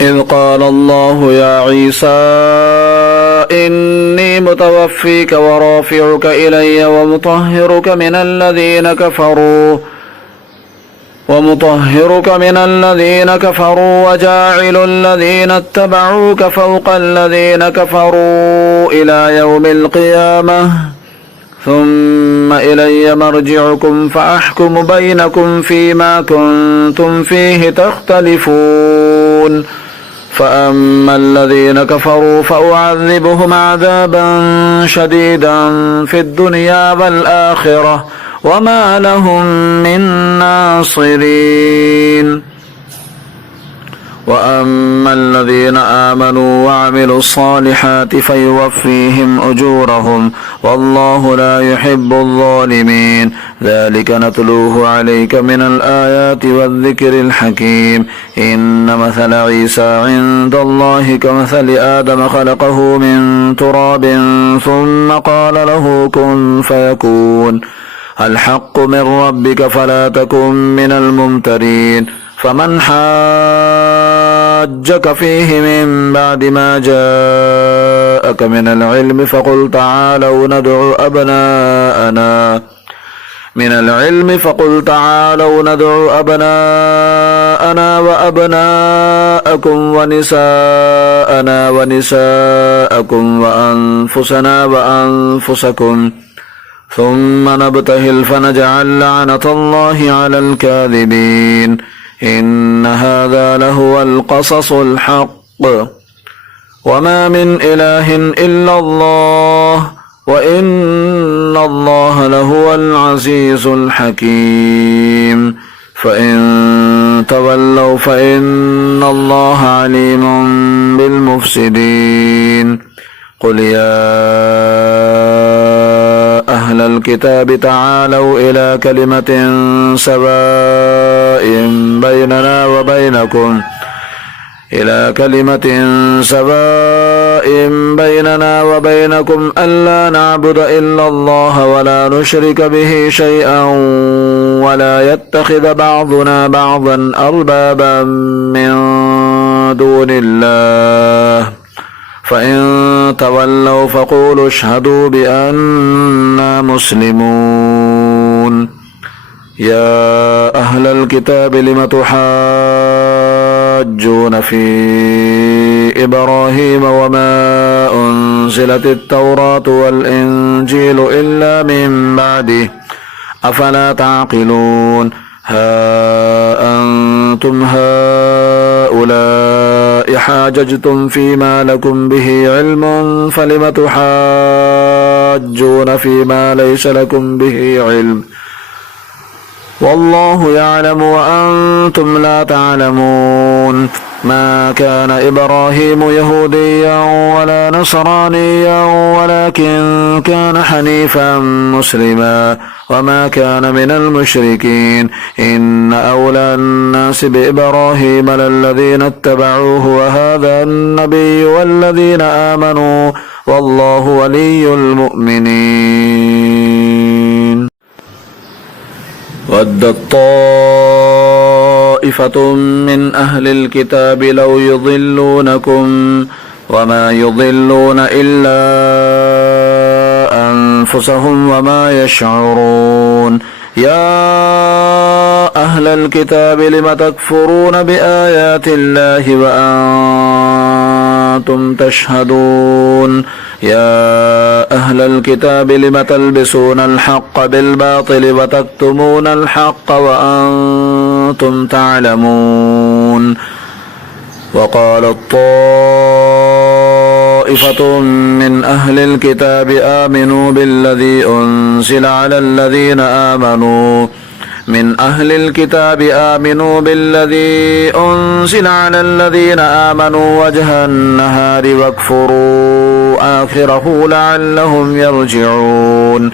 إذ قال الله يا عيسى إني متوفيك ورافعك إلي ومطهرك من الذين كفروا وجاعل الذين اتبعوك فوق الذين كفروا إلى يوم القيامة ثم إلي مرجعكم فأحكم بينكم فيما كنتم فيه تختلفون فأما الذين كفروا فأعذبهم عذابا شديدا في الدنيا والآخرة وما لهم من ناصرين وأما الذين آمنوا وعملوا الصالحات فيوفيهم أجورهم والله لا يحب الظالمين ذلك نتلوه عليك من الآيات والذكر الحكيم إن مثل عيسى عند الله كمثل آدم خلقه من تراب ثم قال له كن فيكون الحق من ربك فلا تكن من الممترين فمن حاجك فيه من بعد ما جاءك من العلم فقل تعالوا ندعو أبناءنا وأبناءكم ونساءنا ونساءكم وأنفسنا وأنفسكم ثم نبتهل فنجعل لعنة الله على الكاذبين إن هذا لهو القصص الحق وما من إله إلا الله وإن الله لهو العزيز الحكيم فإن تولوا فإن الله عليم بالمفسدين قل يا أهل الكتاب تعالوا إلى كلمة سواء بيننا وبينكم ألا نعبد إلا الله ولا نشرك به شيئا ولا يتخذ بعضنا بعضا أربابا من دون الله فإن تولوا فقولوا اشهدوا بأننا مسلمون يا أهل الكتاب لم تحاجون في إبراهيم وما أنزلت التوراة والإنجيل إلا من بعده أفلا تعقلون ها أنتم هؤلاء حاججتم فيما لكم به علم فلم تحاجون فيما ليس لكم به علم والله يعلم وأنتم لا تعلمون ما كان إبراهيم يهوديا ولا نصرانيا ولكن كان حنيفا مسلما وما كان من المشركين إن أولى الناس بإبراهيم للذين اتبعوه وهذا النبي والذين آمنوا والله ولي المؤمنين ودت طائفة من أهل الكتاب لو يضلونكم وما يضلون إلا أنفسهم وما يشعرون يا أهل الكتاب لم تكفرون بآيات الله وأنتم تشهدون يا أهل الكتاب لم تلبسون الحق بالباطل وتكتمون الحق وأنتم تعلمون وقالت طائفة من أهل الكتاب آمنوا بالذي أنزل على الذين آمنوا من أهل الكتاب آمنوا بالذي أنزل على الذين آمنوا وجه النهار واكفروا آخره لعلهم يرجعون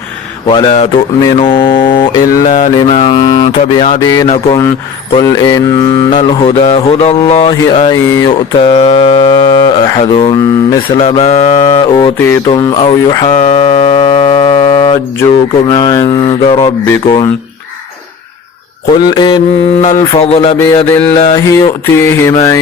ولا تؤمنوا إلا لمن تبع دينكم قل إن الهدى هدى الله أن يؤتى أحد مثل ما أوتيتم أو يحاجوكم عند ربكم قل إن الفضل بيد الله يؤتيه من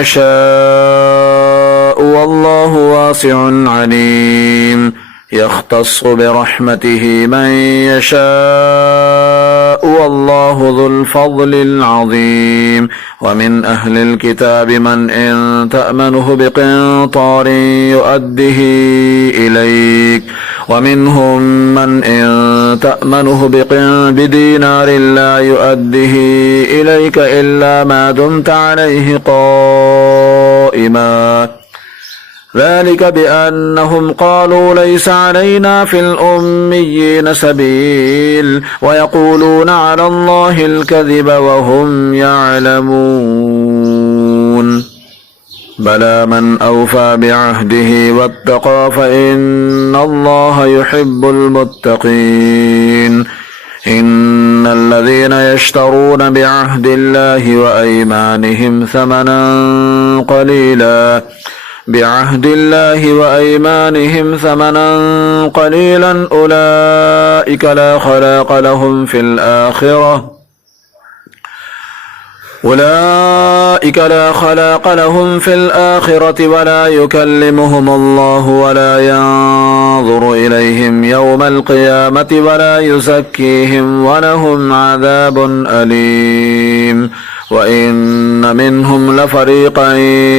يشاء والله واسع عليم يختص برحمته من يشاء والله ذو الفضل العظيم ومن أهل الكتاب من إن تأمنه بقنطار يؤده إليك ومنهم من إن تأمنه بدينار لا يؤده إليك إلا ما دمت عليه قائما ذلك بأنهم قالوا ليس علينا في الأميين سبيل ويقولون على الله الكذب وهم يعلمون بلى من أوفى بعهده واتقى فإن الله يحب المتقين إن الذين يشترون بعهد الله وأيمانهم ثمنا قليلا أولئك لا خلاق لهم في الآخرة ولا يكلمهم الله ولا ينظر إليهم يوم القيامة ولا يزكيهم ولهم عذاب أليم وإن منهم لفريقا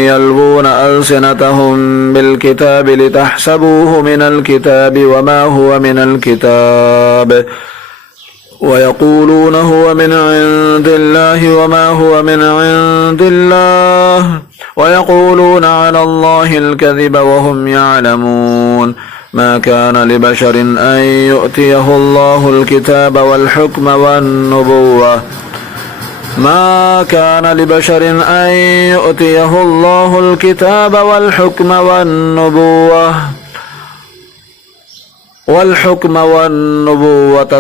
يلوون ألسنتهم بالكتاب لتحسبوه من الكتاب وما هو من الكتاب ويقولون هو من عند الله وما هو من عند الله ويقولون على الله الكذب وهم يعلمون ما كان لبشر أن يؤتيه الله الكتاب والحكم والنبوة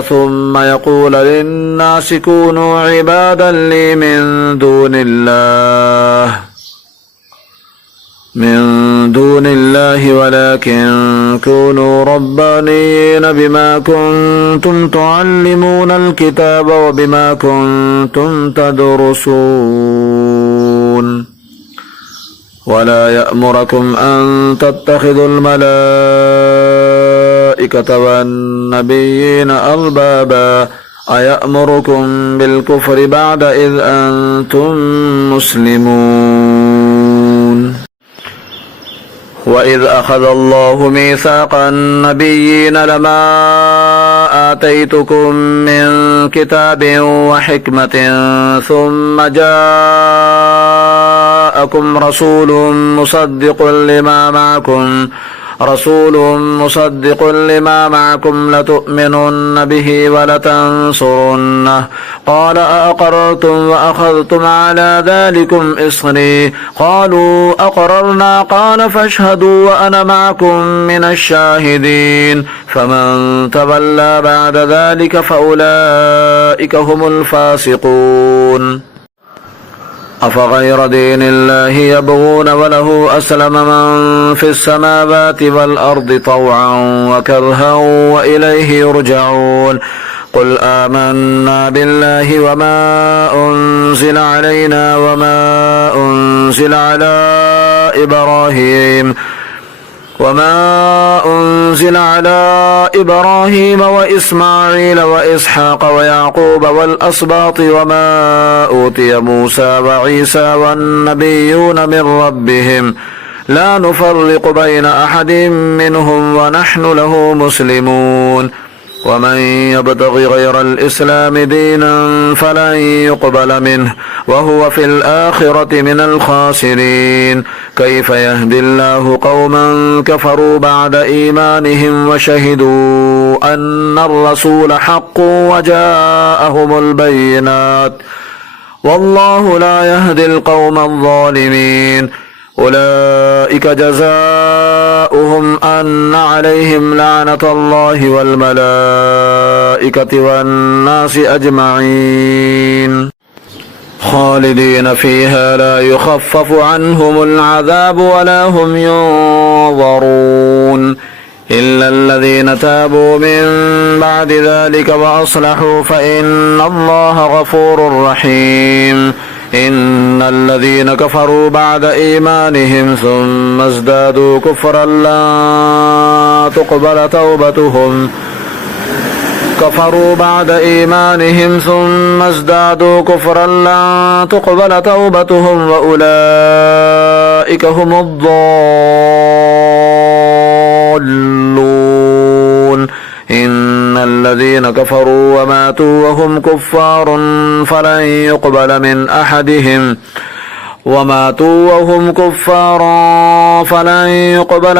ثم يقول للناس كونوا عبادا لي من دون الله ولكن كونوا ربانيين بما كنتم تعلمون الكتاب وبما كنتم تدرسون ولا يأمركم أن تتخذوا الملائكة والنبيين أربابا أيأمركم بالكفر بعد إذ أنتم مسلمون وإذ أخذ الله ميثاق النبيين لما آتيتكم من كتاب وحكمة ثم جاءكم رسول مصدق لما معكم لتؤمنن به ولتنصرنه قال أأقررتم وأخذتم على ذلكم إصري قالوا أقررنا قال فاشهدوا وأنا معكم من الشاهدين فمن تولى بعد ذلك فأولئك هم الفاسقون أفغير دين الله يبغون وله أسلم من في السماوات والأرض طوعا وكرها وإليه يرجعون قل آمنا بالله وما أنزل علينا وما أنزل على إبراهيم وإسماعيل وإسحاق ويعقوب والأسباط وما أوتي موسى وعيسى والنبيون من ربهم لا نفرق بين أحد منهم ونحن له مسلمون ومن يبتغ غير الإسلام دينا فلن يقبل منه وهو في الآخرة من الخاسرين كيف يهدي الله قوما كفروا بعد إيمانهم وشهدوا أن الرسول حق وجاءهم البينات والله لا يهدي القوم الظالمين أولئك جزاؤهم أن عليهم لعنة الله والملائكة والناس أجمعين خالدين فيها لا يخفف عنهم العذاب ولا هم ينظرون إلا الذين تابوا من بعد ذلك وأصلحوا فإن الله غفور رحيم. إن الذين كفروا بعد إيمانهم ثم ازدادوا كفرا لا تقبل توبتهم كفروا بعد إيمانهم ثم ازدادوا كفرا لا تقبل توبتهم وأولئك هم الضالون. إن الذين كفروا وماتوا وهم كفار فلن يقبل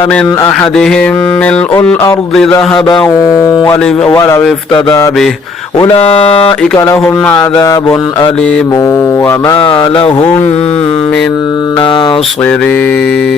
من أحدهم ملء الأرض ذهبا ولو افتدى به أولئك لهم عذاب أليم وما لهم من ناصرين.